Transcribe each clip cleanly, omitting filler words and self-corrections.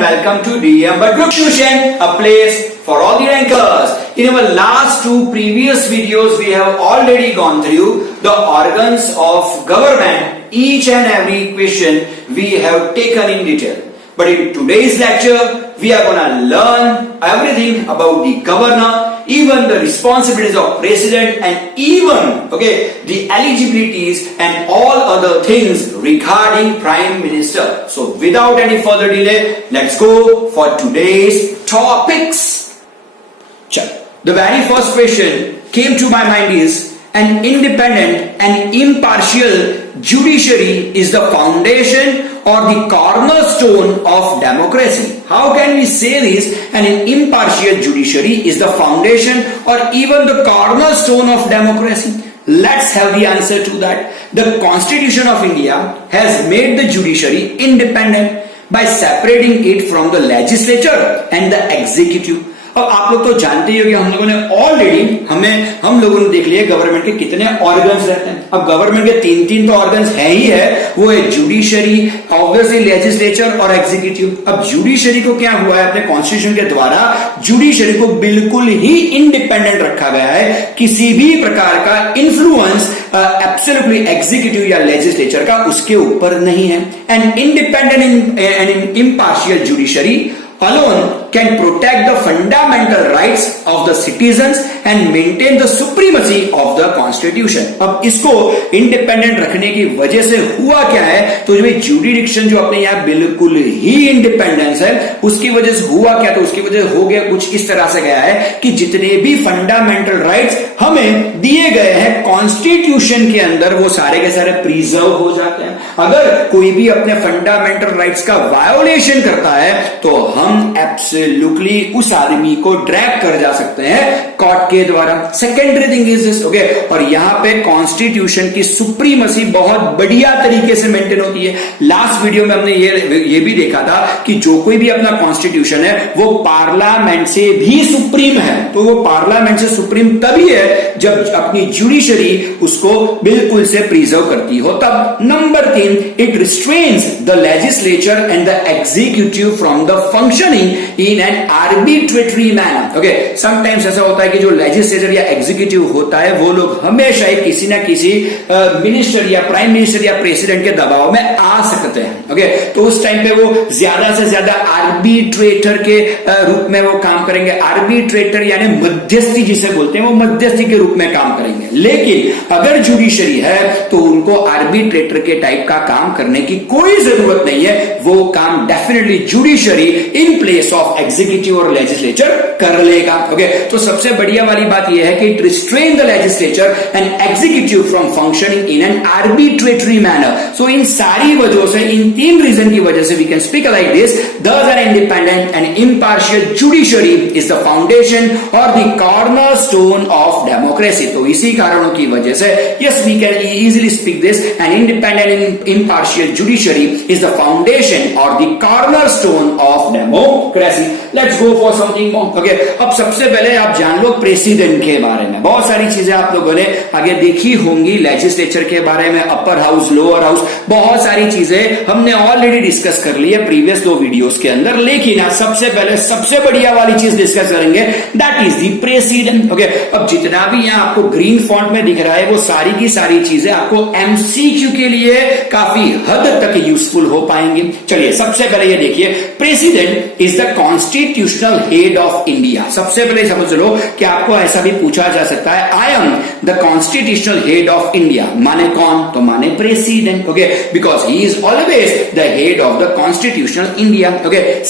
and welcome to DM Group Tuition, a place for all the rankers. In our last two previous videos, we have already gone through the organs of government. Each and every question we have taken in detail. But in today's lecture, we are gonna learn everything about the governor, even the responsibilities of president, and even the eligibilities and all other things regarding prime minister. So without any further delay, let's go for today's topics. The very first question came to my mind is, an independent and impartial judiciary is the foundation or the cornerstone of democracy. How can we say this? An impartial judiciary is the foundation or even the cornerstone of democracy. Let's have the answer to that. The Constitution of India has made the judiciary independent by separating it from the legislature and the executive. अब आप लोग तो जानते ही हो कि हम लोगों ने ऑलरेडी हम लोगों ने देख लिया गवर्नमेंट के कितने ऑर्गन्स रहते हैं. अब गवर्नमेंट के तीन तो ऑर्गन्स है ही है, वो है जुडिशरी, ऑब्वियसली लेजिस्लेचर और एग्जीक्यूटिव. अब जुडिशरी को क्या हुआ है, अपने कॉन्स्टिट्यूशन के द्वारा जुडिशरी को बिल्कुल ही इंडिपेंडेंट रखा गया है. किसी भी प्रकार का इन्फ्लुएंस एब्सोल्युटली एग्जीक्यूटिव या लेजिस्लेचर का उसके ऊपर नहीं है. And independent and impartial judiciary alone can protect the fundamental rights of the citizens and maintain the supremacy of the constitution. अब इसको इंडिपेंडेंट रखने की वजह से हुआ क्या है, तो जो जुडिडिक्शन जो अपने यहाँ बिल्कुल ही इंडिपेंडेंस है, उसकी वजह से हुआ क्या, तो उसकी वजह हो गया कुछ इस तरह से गया है कि जितने भी फंडामेंटल राइट्स हमें दिए गए हैं कॉन्स्टिट्यूशन के अंदर, वो सारे के सारे प्रिजर्व हो जाते हैं. अगर कोई भी अपने फंडामेंटल राइट्स का वायोलेशन करता है तो हम एब्सोल्युटली उस आदमी को ड्रैग कर जा सकते हैं कोर्ट के द्वारा. सेकेंडरी थिंग इज दिस, और यहां पे कॉन्स्टिट्यूशन की सुप्रीमसी बहुत बढ़िया तरीके से मेंटेन होती है. लास्ट वीडियो में हमने ये भी देखा था कि जो कोई भी अपना कॉन्स्टिट्यूशन है वो पार्लियामेंट से भी सुप्रीम है. तो वो पार्लियामेंट से सुप्रीम तभी है जब अपनी जुडिशरी उसको बिल्कुल से प्रिजर्व करती हो तब. Number 3, it restrains the legislature and the executive from the functioning in an arbitrary manner. Sometimes ऐसा होता है कि जो लेजिस्लेचर या एग्जीक्यूटिव होता है वो लोग हमेशा ही किसी ना किसी मिनिस्टर या प्राइम मिनिस्टर या प्रेसिडेंट के दबाव में आ सकते हैं. तो उस टाइम पे वो ज्यादा से ज्यादा आर्बिट्रेटर के रूप में वो काम करेंगे. आर्बिट्रेटर यानी मध्यस्थी जिसे बोलते हैं, वो मध्यस्थी के रूप में काम करेंगे. लेकिन अगर जुडिशरी है तो उनको आर्बिट्रेटर के टाइप का काम करने की कोई जरूरत नहीं है. वो काम definitely judiciary in place of executive और लेजिस्लेचर कर लेगा. तो सबसे बढ़िया वाली बात यह है कि it restrain the legislature and executive from functioning in an arbitrary manner. So इन सारी वजहों से, इन 3 रीजन की वजह से we can speak like this, thus an independent and impartial judiciary is the foundation or the cornerstone of democracy. तो इसी कारणों की वजह से yes we can easily speak this, an independent and impartial judiciary is the foundation or the cornerstone of democracy. Let's go for something more. अब सबसे पहले आप जान लो प्रेसिडेंट के बारे में. बहुत सारी चीजें आप लोगों ने आगे देखी होंगी, लेजिस्लेचर के बारे में, अपर हाउस, लोअर हाउस, बहुत सारी चीजें हमने ऑलरेडी डिस्कस कर ली है प्रीवियस 2 वीडियोस के अंदर. लेकिन आज सबसे पहले सबसे बढ़िया वाली चीज डिस्कस करेंगे, दैट इज द प्रेसिडेंट. अब जितना भी यहां आपको ग्रीन फॉन्ट में दिख रहा है वो सारी की सारी चीजें आपको एमसीक्यू के लिए काफी हद तक यूजफुल हो पाएंगे. चलिए सबसे पहले ये देखिए, president is the constitutional head of India. सबसे पहले समझ लो कि आपको ऐसा भी पूछा जा सकता है, I am the constitutional head of India. माने कौन, तो माने president. Because he is always the head of the constitutional India.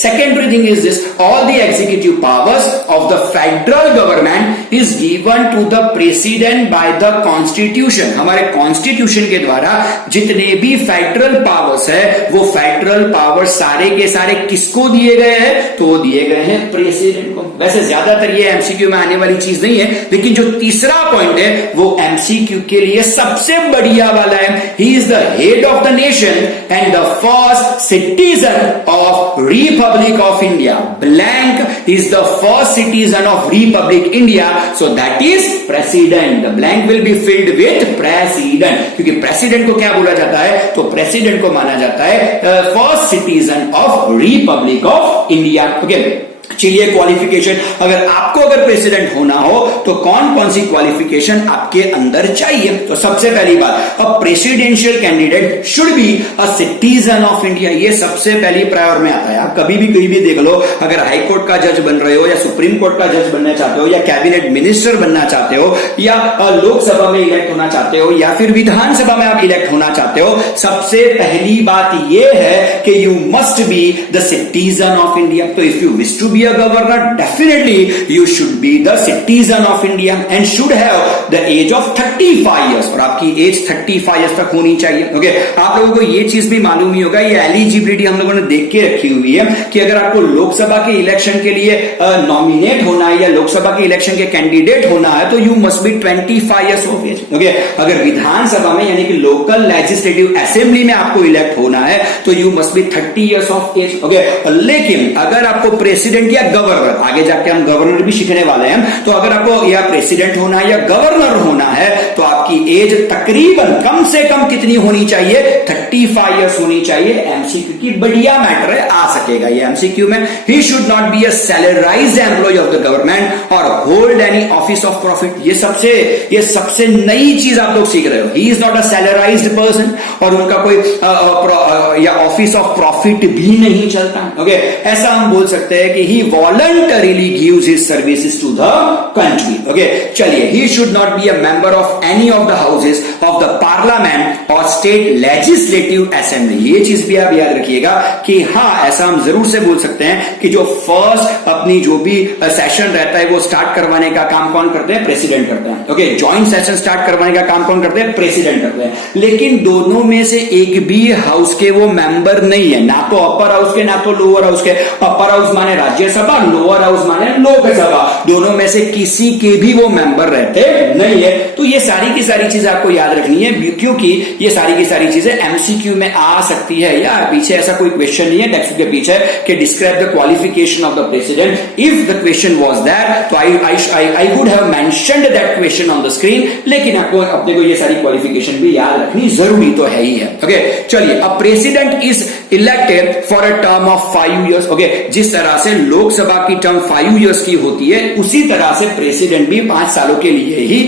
Secondary thing is this, all the executive powers of the federal government is given to the president by the constitution. हमारे constitution के द्वारा जितने भी federal powers है वो federal power सारे के सारे किसको दिए गए हैं, तो दिए गए हैं प्रेसिडेंट को. वैसे ज्यादातर ये एमसीक्यू में आने वाली चीज नहीं है, लेकिन जो तीसरा पॉइंट है वो एमसीक्यू के लिए सबसे बढ़िया वाला है। He is the head of the nation and the first citizen of Republic of India. Blank is the first citizen of Republic India, so that is president. The blank will be filled with president, क्योंकि president को क्या बोला जाता है, तो president को माना जाता है first citizen of Republic of India. Okay, चलिए क्वालिफिकेशन, अगर प्रेसिडेंट होना हो तो कौन कौन सी क्वालिफिकेशन आपके अंदर चाहिए। तो सबसे पहली बात, अ presidential candidate should be a citizen of India. ये सबसे पहली प्रायोर में आता है। आप कभी भी कहीं भी देख लो, अगर हाई कोर्ट का जज बन रहे हो या सुप्रीम कोर्ट का जज बनना चाहते हो या कैबिनेट मिनिस्टर बनना चाहते हो या लोकसभा में इलेक्ट होना चाहते हो या फिर विधानसभा में आप इलेक्ट होना चाहते हो, सबसे पहली बात यह है कि you must be the citizen of India. तो if you wish to be a governor, definitely you should be the citizen of India and should have the age of 35 years, और आपकी एज 35 years तक होनी चाहिए। Okay, आप लोगों को ये चीज भी मालूम ही होगा, ये एलिजिबिलिटी हम लोगों ने देख के रखी हुई है कि अगर आपको लोकसभा के इलेक्शन के लिए नॉमिनेट होना है या लोकसभा के इलेक्शन के कैंडिडेट होना है तो you must B 25 years of age। Okay, अगर विधानसभा में यानी कि लोकल लेजिस्लेटिव असेंबली में आपको इलेक्ट होना है तो you must B 30 years of age। Okay, लेकिन अगर आपको प्रेसिडेंट या गवर्नर, आगे जाके हम गवर्नर भी सीखने वाले हैं, तो अगर आपको या प्रेसिडेंट होना है या गवर्नर होना है तो आपकी एज तकरीबन कम से कम कितनी होनी चाहिए, 35 years होनी चाहिए। एमसीक्यू की बढ़िया मैटर है, आ सकेगा ये एमसीक्यू में। He should not be a salaried employee of the government और hold any office of profit. ये सबसे नई चीज आप लोग सीख रहे हो। He is not a salaried person और उनका कोई या ऑफिस ऑफ प्रॉफिट भी नहीं चलता। ओके, ऐसा हम बोल सकते हैं कि ही voluntarily gives his services to the country। okay, चलिए, he should not be a member of any of the houses of the parliament or state legislative assembly। ये चीज भी आप याद रखिएगा कि हाँ, ऐसा हम जरूर से बोल सकते हैं कि जो फर्स्ट अपनी जो भी सेशन रहता है वो स्टार्ट करवाने का काम कौन करते हैं, प्रेसिडेंट करते हैं। ओके, जॉइंट सेशन स्टार्ट करवाने का काम कौन करते हैं, प्रेसिडेंट करते हैं। लेकिन दोनों में से एक भी हाउस के वो मेंबर नहीं है, ना तो अपर हाउस के ना तो लोअर हाउस के। अपर हाउस माने राज्यसभा, लोअर हाउस माने लोकसभा, दोनों में से किसी के भी वो मेंबर रहते नहीं है। तो ये सारी की सारी चीजें आपको याद रखनी है, क्योंकि ये सारी की सारी चीजें एमसीक्यू में आ सकती है। या पीछे ऐसा कोई क्वेश्चन नहीं है टेक्स्ट के पीछे कि describe the qualification of the president. If the question was that तो I would have mentioned that question on the screen, लेकिन आपको अपने को ये सारी क्वालिफिकेशन भी याद रखनी जरूरी तो है ही है। ओके, चलिए, a president is elected for a term of 5 years। Okay, जिस तरह से लोकसभा की टर्म 5 years की होती है उसी तरह से प्रेसिडेंट भी 5 सालों के लिए ही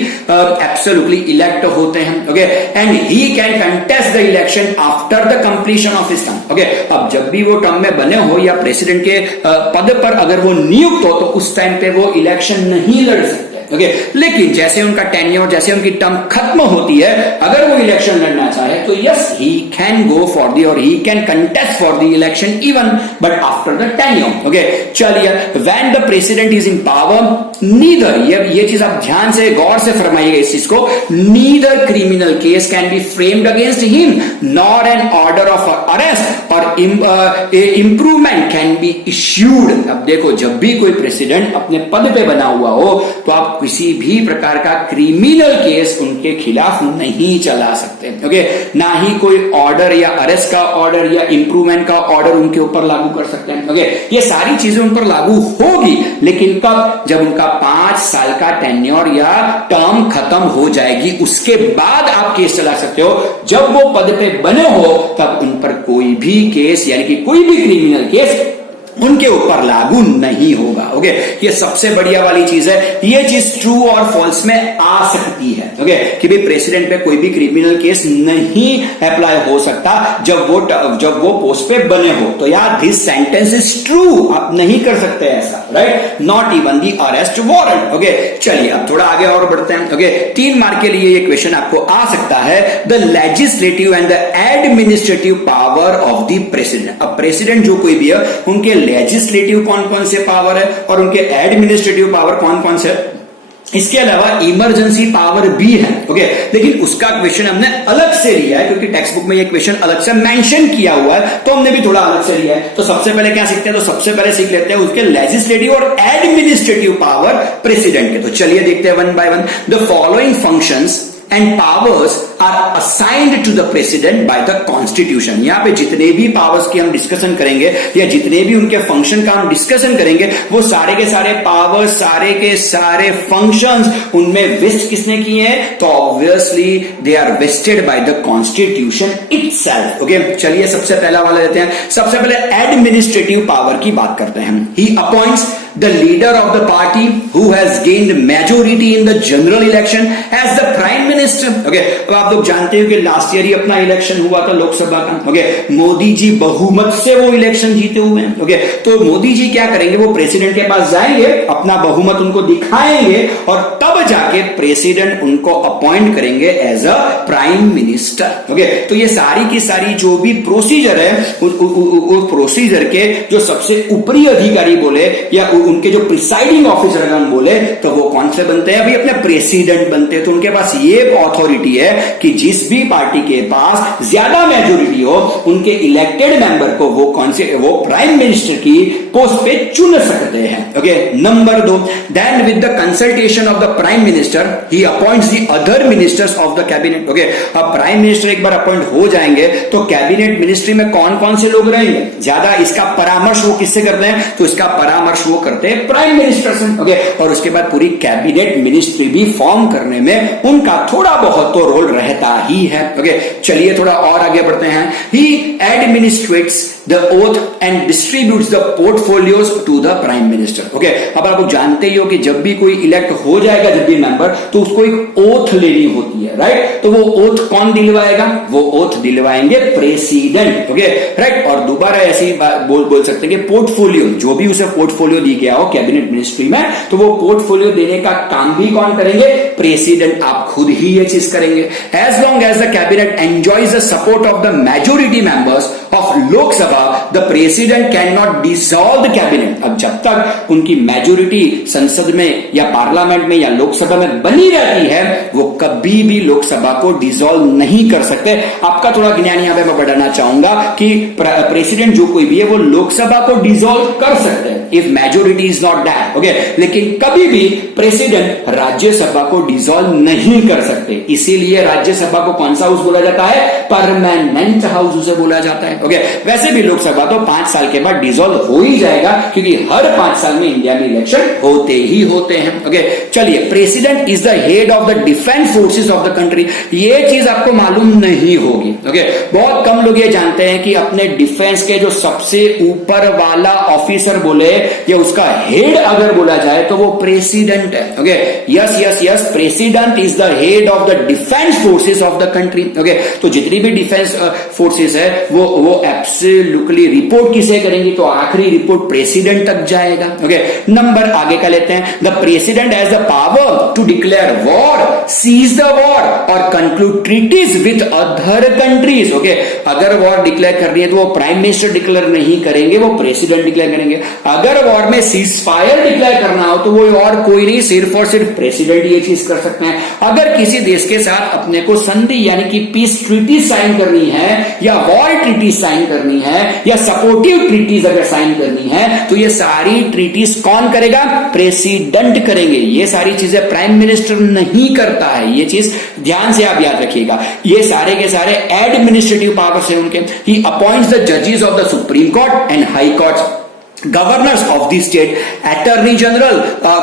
एब्सोल्युटली इलेक्ट होते हैं। Okay, and he can contest the election after the completion of his term. Okay, अब जब भी वो टर्म में बने हो या प्रेसिडेंट के पद पर अगर वो नियुक्त हो तो उस टाइम पे वो इलेक्शन नहीं लड़ सकते। ओके, लेकिन जैसे उनका टेन्योर, जैसे उनकी टर्म खत्म होती है, अगर वो इलेक्शन लड़ना चाहे तो yes, he can go for the और he can contest for the election even but after the tenure. Okay, चलिए, when the president is in power neither, ये चीज आप ध्यान से गौर से फरमाइएगा इस चीज को, neither criminal case can be framed against him nor an order of arrest और इंप्रूवमेंट कैन बी इश्यूड। अब देखो, जब भी कोई प्रेसिडेंट अपने पद पे बना हुआ हो तो आप किसी भी प्रकार का क्रिमिनल केस उनके खिलाफ नहीं चला सकते। ओके, ना ही कोई ऑर्डर या अरेस्ट का ऑर्डर या इंप्रूवमेंट का ऑर्डर उनके ऊपर लागू कर सकते हैं। ओके, ये सारी चीजें उन पर लागू होगी, लेकिन कब, जब उनका 5 साल का टेन्योर या टर्म खत्म हो जाएगी उसके बाद आप केस चला सकते हो। जब वो पद पे बने हो तब उन पर कोई भी केस यानी कि कोई भी क्रिमिनल केस उनके ऊपर लागू नहीं होगा। ओके, ये सबसे बढ़िया वाली चीज है। ये चीज ट्रू और फॉल्स में आ सकती है। ओके, कि भाई प्रेसिडेंट पे कोई भी क्रिमिनल केस नहीं अप्लाई हो सकता जब वो पोस्ट पे बने हो। तो यार, दिस सेंटेंस इज ट्रू, आप नहीं कर सकते ऐसा, right, not even the arrest warrant. Okay, चलिए अब थोड़ा आगे और बढ़ते हैं। ओके, 3 मार्क के लिए ये क्वेश्चन आपको आ सकता है, the legislative and the administrative power of the president. अब प्रेसिडेंट जो कोई भी है उनके लेजिस्लेटिव कौन कौन से पावर है और उनके एडमिनिस्ट्रेटिव पावर कौन कौन से, इसके अलावा इमरजेंसी पावर भी है, ओके, लेकिन उसका क्वेश्चन हमने अलग से लिया है क्योंकि टेक्स्ट बुक में ये क्वेश्चन अलग से मेंशन किया हुआ है, तो हमने भी थोड़ा अलग से लिया है। तो सबसे पहले क्या सीखते हैं, तो सबसे पहले सीख लेते हैं उसके लेजिस्लेटिव और एडमिनिस्ट्रेटिव पावर प्रेसिडेंट के। तो चलिए देखते हैं one by one. The following functions and powers are assigned to the president by the constitution। यहां पे जितने भी पावर्स की हम डिस्कशन करेंगे या जितने भी उनके फंक्शन का हम डिस्कशन करेंगे, वो सारे के सारे पावर्स, सारे के सारे फंक्शंस उनमें वेस्ट किसने किए हैं, तो obviously they are vested by the constitution itself. Okay, चलिए सबसे पहला वाला लेते हैं। सबसे पहले एडमिनिस्ट्रेटिव पावर की बात करते हैं। He appoints the leader of the party who has gained majority in the general election as the prime minister। Okay, अब आप लोग जानते हो कि लास्ट ईयर ही अपना इलेक्शन हुआ था लोकसभा का। ओके, मोदी जी बहुमत से वो इलेक्शन जीते हुए हैं। ओके, तो मोदी जी क्या करेंगे, वो प्रेसिडेंट के पास जाएंगे, अपना बहुमत उनको दिखाएंगे और तब जाके प्रेसिडेंट उनको अपॉइंट करेंगे as a prime minister. Okay, तो ये सारी की सारी जो भी प्रोसीजर है, उस प्रोसीजर के जो सबसे ऊपरी अधिकारी बोले या उनके जो प्रिसाइडिंग ऑफिसर अगर हम बोले, तो वो कौन से बनते हैं, अभी अपने प्रेसिडेंट बनते हैं। तो उनके पास ये अथॉरिटी है कि जिस भी पार्टी के पास ज्यादा मेजोरिटी हो, उनके इलेक्टेड मेंबर को वो प्राइम मिनिस्टर की पोस्ट पे चुन सकते हैं। Okay, number 2, then with the consultation of the prime minister he appoints the other ministers of the cabinet. Okay, अब प्राइम मिनिस्टर एक बार अपॉइंट हो जाएंगे तो कैबिनेट मिनिस्ट्री में कौन कौन से लोग रहेंगे, ज्यादा इसका परामर्श वो किससे करते हैं, तो इसका परामर्श वो करते हैं प्राइम मिनिस्टर से। ओके, और उसके बाद पूरी कैबिनेट मिनिस्ट्री भी फॉर्म करने में उनका थोड़ा बहुत तो रोल रहता ही है। ओके, चलिए थोड़ा और आगे बढ़ते हैं। He administrates the oath and distributes the portfolios to the prime minister. Okay, अब आप लोग जानते ही हो कि जब भी कोई इलेक्ट हो जाएगा, जब भी मेंबर, तो उसको एक ओथ लेनी होती है, राइट। तो वो ओथ कौन दिलवाएगा, वो ओथ दिलवाएंगे प्रेसिडेंट। Okay, right. और दोबारा ऐसी बोल सकते हैं कि पोर्टफोलियो, जो भी उसे पोर्टफोलियो दी गया हो कैबिनेट मिनिस्ट्री में, तो वो पोर्टफोलियो देने का काम भी कौन करेंगे, प्रेसिडेंट। आप खुद ही ये चीज करेंगे। As long as the cabinet enjoys the support of the majority members of Lok Sabha, the president can not dissolve the cabinet. अब जब तक उनकी मेजोरिटी संसद में या पार्लियामेंट में या लोकसभा में बनी रहती है, वो कभी भी लोकसभा को डिसॉल्व नहीं कर सकते। आपका थोड़ा ज्ञान यहां पे मैं बढ़ाना चाहूंगा कि प्रेसिडेंट जो कोई भी है वो लोकसभा को डिसॉल्व कर सकते हैं if majority is not that. Okay, लेकिन कभी भी प्रेसिडेंट राज्यसभा को डिसॉल्व नहीं कर सकते। इसीलिए राज्यसभा को कौन सा हाउस बोला जाता है, परमानेंट हाउस उसे बोला जाता है। ओके, वैसे भी लोकसभा तो 5 साल के बाद डिसॉल्व हो ही जाएगा क्योंकि हर 5 साल में इंडिया में इलेक्शन होते ही होते हैं। ओके, चलिए, president is the head of the defence forces of the country. ये चीज आपको मालूम नहीं होगी। ओके, बहुत कम लोग ये जानते हैं कि अपने डिफेंस के जो सबसे ऊपर वाला ऑफिसर बोले या उसका हेड अगर बोला जाए तो वो प्रेसिडेंट है। Okay, yes yes yes, president is the head of the defence forces of the country. Okay, तो जितनी भी डिफेंस फोर्सेस है वो एब्सोल्युटली रिपोर्ट किसे करेंगी, तो आखिरी रिपोर्ट प्रेसिडेंट तक जाएगा। ओके, नंबर आगे का लेते हैं। The president has the power to declare war, cease the war और conclude treaties with other countries. Okay, अगर वॉर डिक्लेयर करनी है तो वो प्राइम मिनिस्टर डिक्लेयर नहीं करेंगे, वो प्रेसिडेंट डिक्लेयर करेंगे। अगर वॉर में सीज फायर डिक्लेयर करना हो तो वो और कोई नहीं, सिर्फ और सिर्फ प्रेसिडेंट ये चीज कर सकते हैं। अगर किसी देश के साथ अपने को संधि यानी कि पीस ट्रीटी साइन करनी है या वॉर ट्रीटी साइन करनी है या सपोर्टिव ट्रीटीज अगर साइन करनी है, तो ये सारी ट्रीटीज कौन करेगा, प्रेसिडेंट करेंगे। ये सारी चीजें प्राइम मिनिस्टर नहीं करता है। ये चीज ध्यान से आप याद रखिएगा। ये सारे के सारे एडमिनिस्ट्रेटिव पावर्स हैं उनके। ही अपॉइंट्स द जजेस of the Supreme Court and high court, governors of the state, attorney general,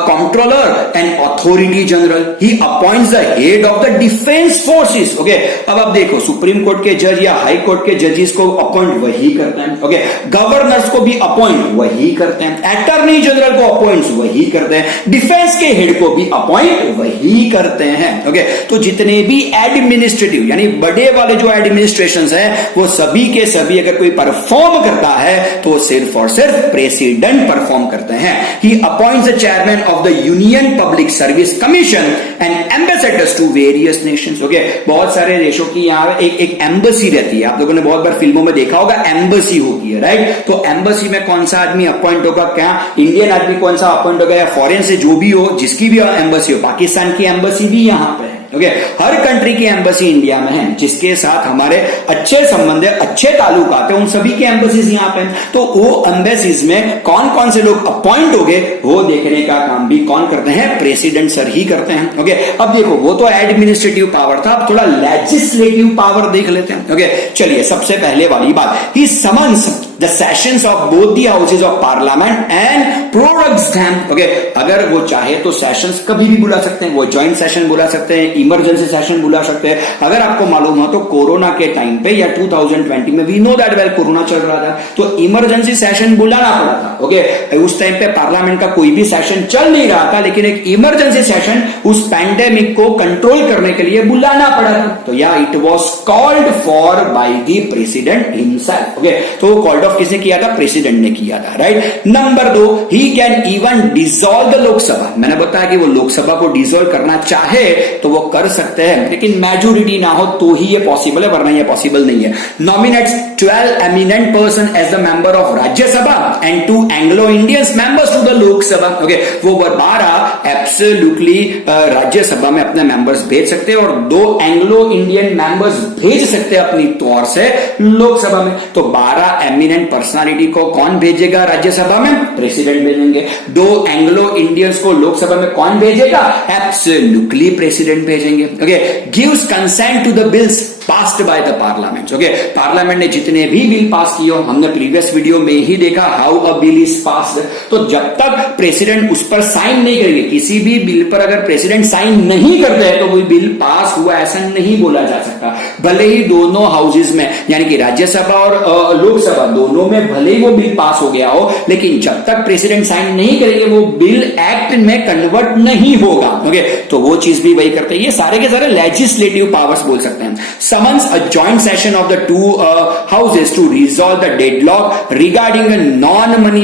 comptroller and authority general. He appoints the head of the defense forces. Okay, अब आप देखो, सुप्रीम कोर्ट के जज या high Court के जजेस को अपॉइंट वही करते हैं। ओके, गवर्नर्स को भी अपॉइंट वही करते हैं, अटॉर्नी जनरल को अपॉइंट वही करते हैं, डिफेंस के हेड को भी अपॉइंट वही करते हैं। ओके, तो जितने भी एडमिनिस्ट्रेटिव यानी बड़े वाले जो एडमिनिस्ट्रेशन है, वो सभी के सभी अगर कोई परफॉर्म करता है तो सिर्फ और सिर्फ प्रेसिडेंट परफॉर्म करते हैं। He appoints the chairman of the Union Public Service Commission and ambassadors to various nations. Okay, बहुत सारे देशों की यहाँ एक एम्बेसी रहती है, आप लोगों ने बहुत बार फिल्मों में देखा होगा, एम्बेसी होती है, राइट। तो एम्बेसी में कौन सा आदमी अपॉइंट होगा, क्या इंडियन आदमी कौन सा अपॉइंट होगा, या फॉरेन से जो भी हो, जिसकी भी एम्बेसी हो, पाकिस्तान की एम्बेसी भी यहाँ पे है। ओके, हर कंट्री की एम्बेसी इंडिया में है, जिसके साथ हमारे अच्छे संबंध है, अच्छे ताल्लुकात है, उन सभी की एम्बेसीज यहाँ पे हैं। तो वो एम्बेसीज में कौन कौन से लोग अपॉइंट हो गए, वो देखने का काम भी कौन करते हैं, प्रेसिडेंट सर ही करते हैं। ओके, अब देखो वो तो एडमिनिस्ट्रेटिव पावर था, अब थोड़ा लेजिस्लेटिव पावर देख लेते हैं। ओके, चलिए सबसे पहले वाली बात, he summons the sessions of both the houses of Parliament and prorogues them. Okay, अगर वो चाहे तो सेशंस कभी भी बुला सकते हैं, वो ज्वाइंट सेशन बुला सकते हैं, इमरजेंसी सेशन बुला सकते हैं। अगर आपको मालूम हो तो कोरोना के टाइम पे या 2020 में, we know that well, corona चल रहा था तो इमरजेंसी सेशन बुलाना पड़ा था। ओके, उस टाइम पे पार्लियामेंट का कोई भी सेशन चल नहीं रहा था, लेकिन एक इमरजेंसी सेशन उस पैंडेमिक को कंट्रोल करने के लिए बुलाना पड़ा था। तो या it was called for by the president himself. Okay, तो कॉल्ड ऑफ किसने किया था, प्रेसिडेंट ने किया था, right. Number 2, he can even dissolve the Lok Sabha. मैंने बताया कि वो लोकसभा को डिसॉल्व करना चाहे तो वो कर सकते हैं, लेकिन मेजोरिटी ना हो तो ही ये पॉसिबल है, वरना ये पॉसिबल नहीं है। Nominates 12 eminent person as the member of Rajya Sabha and 2 Anglo Indians members to the Lok Sabha. Okay, वो 12 एब्सोल्युटली राज्यसभा में अपने मेंबर्स भेज सकते हैं और 2 एंग्लो इंडियन मेंबर्स भेज सकते हैं अपनी तौर से लोकसभा में। तो 12 एमिनेंट पर्सनालिटी को कौन भेजेगा राज्यसभा में, प्रेसिडेंट भेजेंगे। 2 एंग्लो इंडियंस को लोकसभा में कौन भेजेगा, एब्सोल्युटली प्रेसिडेंट भेजेंगे। Okay, gives consent to the bills passed by the parliament. Okay, parliament ने जितने भी बिल पास किए, हमने प्रीवियस वीडियो में ही देखा how a bill is passed. तो जब तक प्रेसिडेंट उस पर साइन नहीं करेंगे, किसी भी बिल पर अगर प्रेसिडेंट साइन नहीं करते हैं तो वो बिल पास हुआ ऐसा नहीं बोला जा सकता। भले ही दोनों हाउसेज में, यानी कि राज्यसभा और लोकसभा दोनों में भले ही वो बिल पास हो गया हो, लेकिन जब तक प्रेसिडेंट साइन नहीं करेंगे वो बिल एक्ट में कन्वर्ट नहीं होगा। ओके, तो वो चीज भी वही करते हैं। ये सारे के सारे लेजिस्लेटिव पावर्स बोल सकते हैं। summons a joint session of the two houses to resolve the deadlock regarding a non-money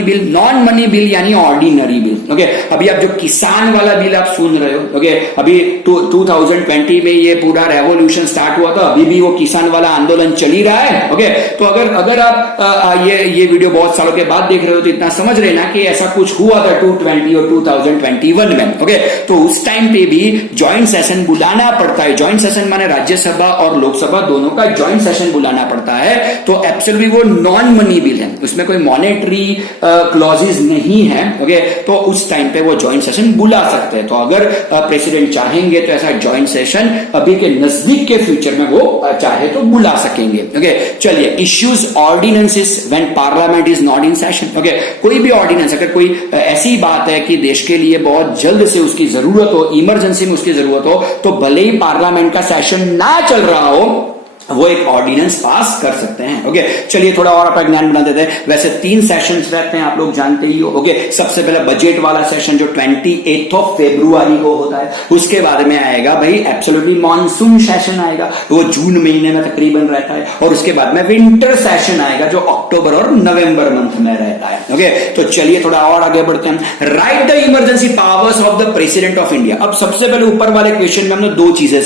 bill यानी ऑर्डिनरी बिल। ओके, अभी आप जो किसान वाला बिल आप सुन रहे हो, ओके, अभी 2020 में ये पूरा रेवोल्यूशन स्टार्ट हुआ था, अभी भी वो किसान वाला आंदोलन चल ही रहा है। ओके, तो अगर आप ये वीडियो बहुत सालों के बाद देख रहे हो तो इतना समझ रहे ना कि ऐसा कुछ हुआ था 2020 और 2021 में। ओके, तो उस टाइम पे भी ज्वाइंट सेशन बुलाना पड़ता है। ज्वाइंट सेशन माने राज्यसभा और लोकसभा दोनों का ज्वाइंट सेशन बुलाना पड़ता है। तो एब्सोल्युटली वो नॉन मनी बिल है, उसमें कोई मॉनेटरी क्लॉजेस नहीं है। ओके, तो उस टाइम पे वो ज्वाइंट सेशन बुला सकते हैं। तो अगर प्रेसिडेंट चाहेंगे तो ऐसा ज्वाइंट सेशन अभी के नजदीक के फ्यूचर में वो चाहे तो बुला सकेंगे। ओके, चलिए, issues ordinances when parliament is not in session. Okay, कोई भी ऑर्डिनेंस, अगर कोई ऐसी बात है कि देश के लिए बहुत जल्द से उसकी जरूरत हो, इमरजेंसी में उसकी जरूरत हो, तो भले ही पार्लियामेंट का सेशन ना चल रहा हो, वो एक ऑर्डिनेंस पास कर सकते हैं। ओके, चलिए थोड़ा और अपना ज्ञान बना देते हैं। वैसे 3 सेशंस रहते हैं, आप लोग जानते ही हो। ओके, सबसे पहले बजट वाला सेशन जो 28 फरवरी को होता है, उसके बाद में आएगा भाई एब्सोल्युटली मॉनसून सेशन आएगा, वो जून महीने में तकरीबन रहता है, और उसके बाद में विंटर सेशन आएगा जो अक्टूबर और नवंबर मंथ में रहता है। ओके, तो चलिए थोड़ा और आगे बढ़ते हैं। Right the emergency powers of the president of India. अब सबसे पहले ऊपर वाले क्वेश्चन में हमने 2 चीजें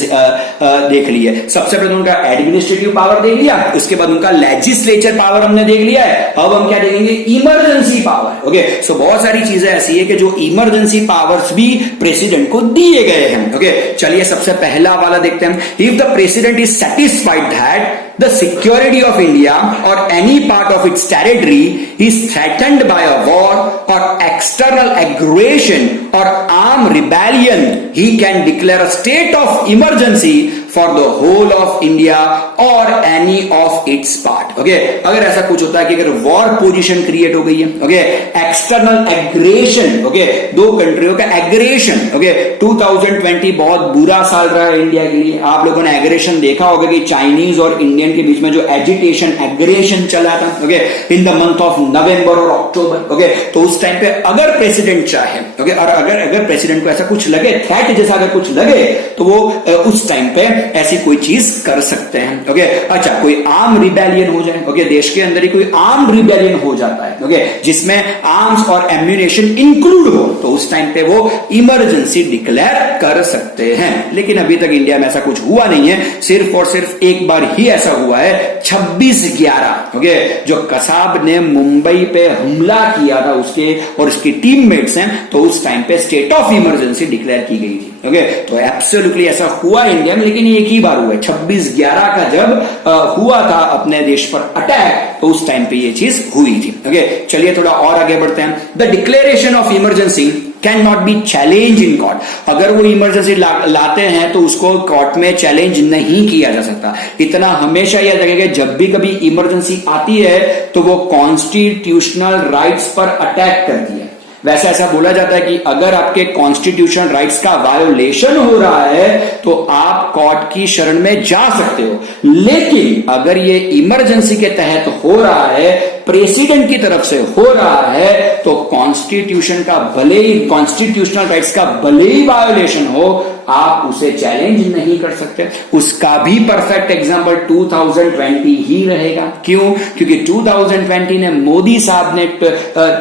देख ली है। सबसे पहले उनका एडमिनिस्ट्रेटिव पावर देख लिया, उसके बाद उनका लेजिस्लेचर पावर हमने देख लिया है। अब हम क्या देखेंगे, इमरजेंसी पावर। ओके, सो बहुत सारी चीजें ऐसी है कि जो इमरजेंसी पावर्स भी प्रेसिडेंट को दिए गए हैं। ओके, चलिए सबसे पहला वाला देखते हैं। If the president is satisfied that the security of India or any part of its territory is threatened by a war or external aggression or armed rebellion, he can declare a state of emergency for the whole of India or any of its part. Okay, अगर ऐसा कुछ होता है कि अगर war position create हो गई है, ओके, एक्सटर्नल एग्रेशन, ओके, 2 कंट्रियों का एग्रेशन। ओके, 2020 बहुत बुरा साल रहा है इंडिया के लिए। आप लोगों ने एग्रेशन देखा होगा कि चाइनीज और इंडियन के बीच में जो एजिटेशन एग्रेशन चला था, okay, in the month of November और अक्टूबर। ओके, तो उस टाइम पे अगर प्रेसिडेंट चाहे, ओके, और अगर प्रेसिडेंट को ऐसा कुछ लगे, थ्रेट जैसा अगर कुछ लगे, तो वो उस टाइम पे ऐसी कोई चीज कर सकते हैं। ओके, अच्छा, कोई आर्म रिबेलियन हो जाए, ओके, देश के अंदर ही कोई आर्म रिबेलियन हो जाता है, ओके, जिसमें आर्म्स और एम्यूनेशन इंक्लूड हो, तो उस टाइम पे वो इमरजेंसी डिक्लेयर कर सकते हैं। लेकिन अभी तक इंडिया में ऐसा कुछ हुआ नहीं है, सिर्फ और सिर्फ एक बार ही ऐसा हुआ है 26/11, ओके, जो कसाब ने मुंबई पे हमला किया था उसके और उसकी टीममेट्स हैं, तो उस टाइम पे स्टेट ऑफ इमरजेंसी डिक्लेयर की गई थी। ओके, तो एब्सोल्युटली ऐसा हुआ इंडिया में, लेकिन एक ही बार हुआ है 26/11 का जब हुआ था अपने देश पर अटैक, तो उस टाइम पे ये चीज हुई थी। ओके, चलिए थोड़ा और आगे बढ़ते हैं। The declaration of emergency can not be challenge in court. अगर वो इमरजेंसी लाते हैं तो उसको कोर्ट में चैलेंज नहीं किया जा सकता। इतना हमेशा याद रखिएगा, जब भी कभी इमरजेंसी आती है तो वो कॉन्स्टिट्यूशनल राइट्स पर अटैक करती है। वैसे ऐसा बोला जाता है कि अगर आपके कॉन्स्टिट्यूशनल राइट्स का वायोलेशन हो रहा है तो आप कोर्ट की शरण में जा सकते हो, लेकिन अगर ये इमरजेंसी के तहत हो रहा है, प्रेसिडेंट की तरफ से हो रहा है, तो कॉन्स्टिट्यूशन का भले ही, कॉन्स्टिट्यूशनल राइट्स का भले ही वायोलेशन हो, आप उसे चैलेंज नहीं कर सकते। उसका भी परफेक्ट एग्जांपल 2020 ही रहेगा। क्यों? क्योंकि 2020 ने मोदी साहब ने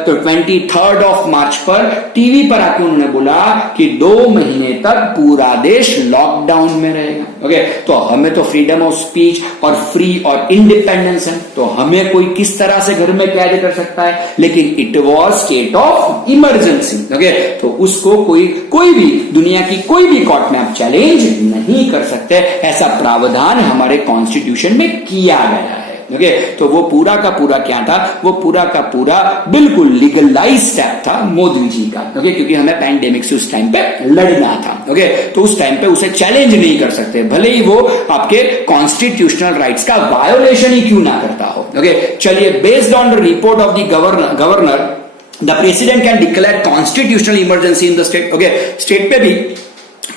23 ऑफ मार्च पर टीवी पर आके उन्होंने बोला कि 2 महीने तक पूरा देश लॉकडाउन में रहेगा। ओके, तो हमें तो फ्रीडम ऑफ स्पीच और फ्री और इंडिपेंडेंस है, तो हमें कोई किस तरह से घर में कैद कर सकता है, लेकिन it was state of emergency. Okay, तो उसको कोई भी दुनिया की कोई भी कोर्ट में आप चैलेंज नहीं कर सकते। ऐसा प्रावधान हमारे कॉन्स्टिट्यूशन में किया गया है। ओके, तो वो पूरा का पूरा क्या था, वो पूरा का पूरा बिल्कुल लीगलाइज स्टेप था मोदी जी का। ओके, क्योंकि हमें पैंडेमिक से उस टाइम पे लड़ना था। ओके, तो उस टाइम पे उसे चैलेंज नहीं कर सकते, भले ही वो आपके कॉन्स्टिट्यूशनल राइट्स का वायोलेशन ही क्यों ना करता हो। ओके, चलिए, based on the report of the governor the president can declare constitutional emergency in the state. Okay, state पे भी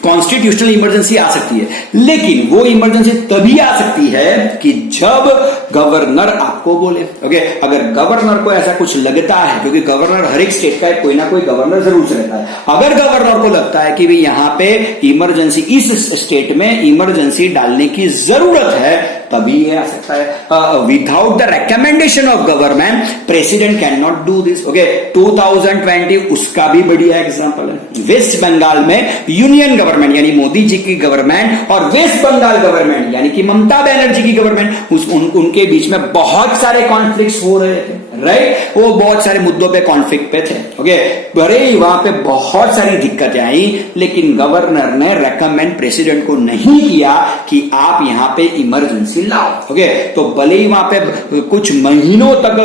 कॉन्स्टिट्यूशनल इमरजेंसी आ सकती है, लेकिन वो इमरजेंसी तभी आ सकती है कि जब गवर्नर आपको बोले। ओके, अगर गवर्नर को ऐसा कुछ लगता है, क्योंकि गवर्नर हर एक स्टेट का कोई ना कोई गवर्नर जरूर से रहता है, अगर गवर्नर को लगता है कि भाई यहां पे इमरजेंसी, इस स्टेट में इमरजेंसी डालने की जरूरत है, तभी ये आ सकता है। Without the recommendation of government president can not do this. Okay, 2020 उसका भी बढ़िया एग्जांपल है। वेस्ट बंगाल में यूनियन गवर्नमेंट यानी मोदी जी की गवर्नमेंट और वेस्ट बंगाल गवर्नमेंट यानी कि ममता बनर्जी की गवर्नमेंट, उनके बीच में बहुत सारे कॉन्फ्लिक्ट्स हो रहे थे, राइट? वो बहुत सारे मुद्दों पे कॉन्फ्लिक्ट पे थे। ओके, बड़े वहां पे बहुत सारी दिक्कतें आई, लेकिन गवर्नर ने रेकमेंड प्रेसिडेंट को नहीं किया कि आप यहां पे इमरजेंसी लाओ। ओके, तो भले ही वहां पे कुछ महीनों तक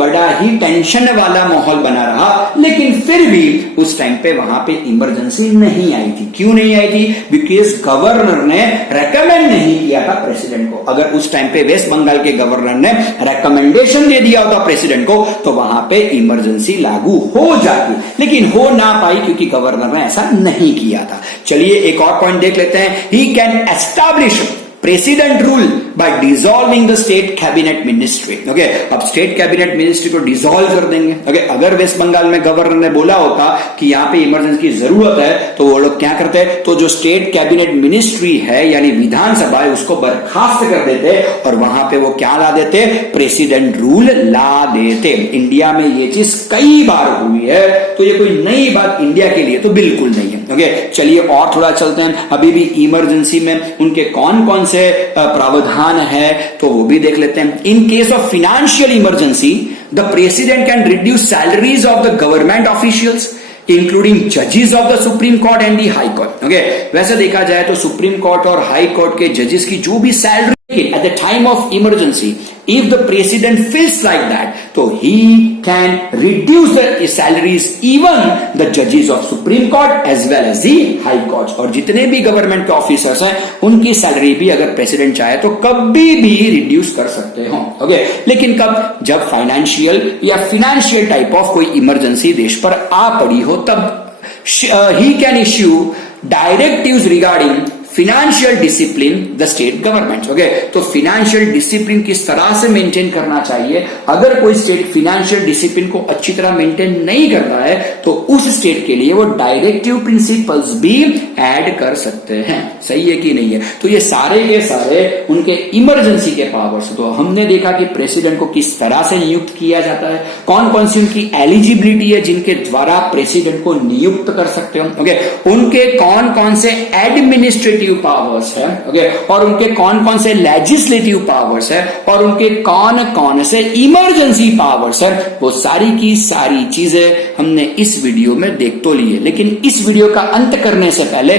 बड़ा ही टेंशन वाला माहौल बना रहा, लेकिन फिर भी उस टाइम पे वहां पे इमरजेंसी नहीं आई थी। क्यों नहीं आई थी? बिकॉज गवर्नर ने रेकमेंड नहीं किया था प्रेसिडेंट को। अगर उस टाइम पे वेस्ट बंगाल के गवर्नर ने रेकमेंडेशन दे दिया होता प्रेसिडेंट को, तो वहां पे इमरजेंसी लागू हो जाती, लेकिन हो ना पाई क्योंकि गवर्नर ने ऐसा नहीं किया था। चलिए एक और पॉइंट देख लेते हैं। He can establish president rule by dissolving the state cabinet ministry. Okay, अब स्टेट कैबिनेट मिनिस्ट्री को डिसॉल्व कर देंगे। ओके, अगर वेस्ट बंगाल में गवर्नर ने बोला होता कि यहां पे इमरजेंसी की जरूरत है, तो वो लोग क्या करते? तो जो स्टेट कैबिनेट मिनिस्ट्री है यानी विधानसभा है, उसको बर्खास्त कर देते और वहां पे वो क्या ला देते? प्रेसिडेंट रूल ला देते। इंडिया में ये चीज कई बार हुई है, तो ये कोई नई बात इंडिया के लिए तो बिल्कुल नहीं है। ओके, चलिए और थोड़ा चलते हैं। अभी भी इमरजेंसी में उनके कौन कौन से प्रावधान है तो वो भी देख लेते हैं। In case of financial emergency the president can reduce salaries of the government officials including जजेस of the Supreme Court and the High Court. Okay, वैसे देखा जाए तो सुप्रीम कोर्ट और हाई कोर्ट के जजेस की जो भी salary at the time of emergency, if the president feels like that, so he can reduce the salaries even the judges of Supreme Court as well as the High Courts। और जितने भी government के officers हैं उनकी salary भी अगर president चाहे तो कभी भी रिड्यूस कर सकते हो। ओके, लेकिन कब? जब फाइनेंशियल या फिनेंशियल टाइप ऑफ कोई इमरजेंसी देश पर आ पड़ी हो, तब he can issue directives regarding financial discipline the state government. Okay, तो फिनेंशियल डिसिप्लिन किस तरह से मेंटेन करना चाहिए, अगर कोई स्टेट फिनेंशियल डिसिप्लिन को अच्छी तरह मेंटेन नहीं कर रहा है तो उस स्टेट के लिए वो डायरेक्टिव प्रिंसिपल्स भी ऐड कर सकते हैं। सही है कि नहीं है? तो ये सारे के सारे उनके इमरजेंसी के पावर्स। तो हमने देखा कि प्रेसिडेंट को किस तरह से नियुक्त किया जाता है, कौन कौन सी उनकी एलिजिबिलिटी है जिनके द्वारा प्रेसिडेंट को नियुक्त कर सकते हो। ओके, उनके कौन कौन से एडमिनिस्ट्रेटिव पावर्स है, ओके, और उनके कौन कौन से लेजिस्लेटिव पावर्स है, और उनके कौन कौन से इमरजेंसी पावर्स है, वो सारी की सारी चीजें हमने इस वीडियो में देख तो ली है। लेकिन इस वीडियो का अंत करने से पहले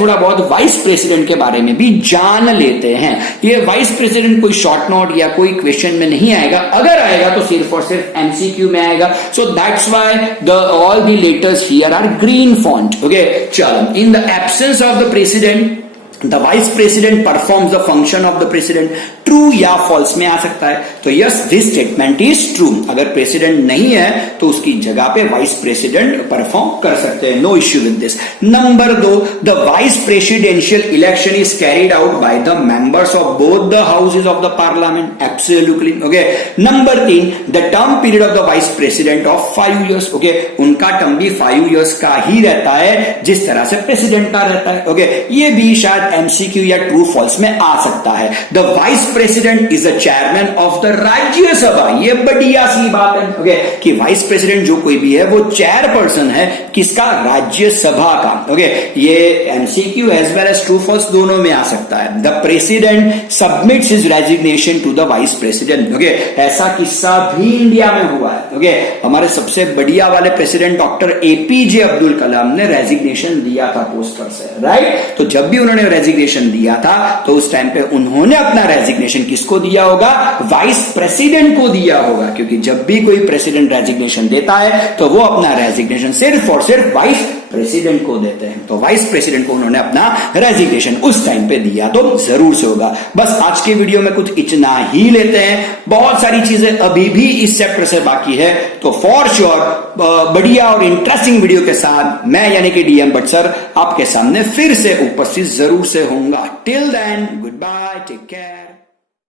थोड़ा बहुत वाइस प्रेसिडेंट के बारे में भी जान लेते हैं। ये वाइस प्रेसिडेंट कोई शॉर्ट नोट या कोई क्वेश्चन में नहीं आएगा, अगर आएगा तो सिर्फ और सिर्फ एमसीक्यू में आएगा। So that's why all the letters here are green font. Okay, चलो, in the absence of the president the vice president performs the function of the president. True या फॉल्स में आ सकता है, तो yes this statement is true. अगर president नहीं है तो उसकी जगह पे वाइस प्रेसिडेंट परफॉर्म कर सकते हैं, no issue with this. Number 2, the vice presidential election is carried out by the members of both the houses of the parliament. Absolutely. Okay, number 3, the term period of the vice president of 5 years। Okay, उनका term भी 5 years का ही रहता है जिस तरह से president का रहता है। ओके, ये भी शायद एमसीक्यू या ट्रू फॉल्स में आ सकता है। The vice president is the chairman of the Rajya Sabha. ये बढ़िया सी बात है, ओके, कि वाइस प्रेसिडेंट जो कोई भी है वो चेयरपर्सन है किसका? राज्यसभा का। ओके, ये MCQ as well as true false दोनों में आ सकता है। The president submits his resignation to the vice president. Okay, ऐसा किस्सा भी इंडिया में हुआ है। ओके, हमारे सबसे बढ़िया वाले president doctor APJ Abdul Kalam ने रेजिग्नेशन दिया था पोस्टर से, राइट? तो जब भी उन्होंने रेजिग्नेशन दिया था तो उस टाइम पे उन्होंने अपना रेजिग्नेशन किसको दिया होगा? वाइस प्रेसिडेंट को दिया होगा, क्योंकि जब भी कोई प्रेसिडेंट रेजिग्नेशन देता है तो वो अपना रेजिग्नेशन सिर्फ और सिर्फ वाइस प्रेसिडेंट को देते हैं। तो वाइस प्रेसिडेंट को उन्होंने अपना रेजिग्नेशन उस टाइम पे दिया तो जरूर से होगा। बस आज के वीडियो में कुछ इतना ही लेते हैं, बहुत सारी चीजें अभी भी इस चैप्टर से बाकी है। तो फॉर श्योर बढ़िया और इंटरेस्टिंग वीडियो के साथ मैं यानी कि डीएम भट्ट सर आपके सामने फिर से उपस्थित जरूर से होऊंगा। Till then goodbye, take care.